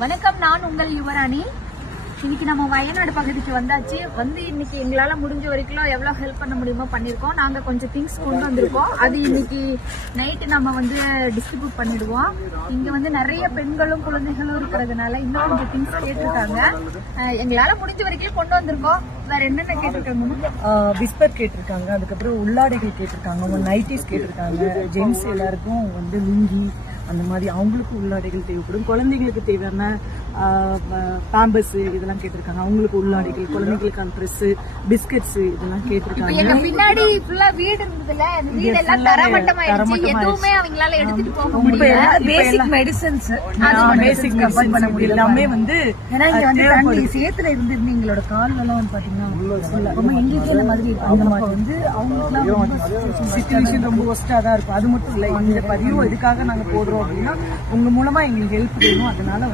வணக்கம், நான் உங்கள் யுவராணி. இன்னைக்கு நம்ம வயநாடு பகுதிக்கு வந்தாச்சு. இன்னைக்கு எங்களால முடிஞ்ச வரைக்கும் எவ்வளவு ஹெல்ப் பண்ண முடியுமோ பண்ணிருக்கோம். நாங்க கொஞ்சம் திங்ஸ் கொண்டு வந்திருக்கோம். அது இன்னைக்கு நைட்டு நம்ம டிஸ்ட்ரிபியூட் பண்ணிடுவோம். இங்க நிறைய பெண்களும் குழந்தைகளும் இருக்கிறதுனால இன்னும் கொஞ்சம் திங்ஸ் கேட்டிருக்காங்க. எங்களால முடிஞ்ச வரைக்கும் கொண்டு வந்திருக்கோம். வேற என்னென்ன கேட்டிருக்காங்க? விஸ்பர் கேட்டிருக்காங்க, அதுக்கப்புறம் உள்ளாடைகள் கேட்டிருக்காங்க, நைட்டிஸ் கேட்டிருக்காங்க, ஜென்ஸ் எல்லாருக்கும் லுங்கி அந்த மாதிரி அவங்களுக்கு உள்ளாடைகள் தேவைப்படும். குழந்தைங்களுக்கு தேவையான பாம்பஸ் இதெல்லாம் கேட்டிருக்காங்க, அவங்களுக்கு உள்ளாடைகள், குழந்தைங்களுக்கான ட்ரெஸ், பிஸ்கட்ஸ் இதெல்லாம் கேட்டிருக்காங்க. பின்னாடி வீடு இருந்ததுல வீடெல்லாம் தரமட்டமாயிடுச்சு. எதுவுமே அவங்களால எடுத்துட்டு போக முடியல. பேசிக் மெடிசன்ஸ் பண்ண முடியல. எல்லாமே ஏன்னா இங்க தண்ணி சேத்துல இருந்து எங்களோட கால் எல்லாம் பாத்தீங்கன்னா ரொம்ப எங்களுக்கு மாதிரி அவங்களுக்கு சிச்சுவேஷன் ரொம்ப ஒஸ்டா தான் இருக்கும். அது மட்டும் இல்ல, இந்த பதிவு எதுக்காக நாங்க போடுறோம் அப்படின்னா உங்க மூலமா எங்களுக்கு ஹெல்ப் வேணும். அதனால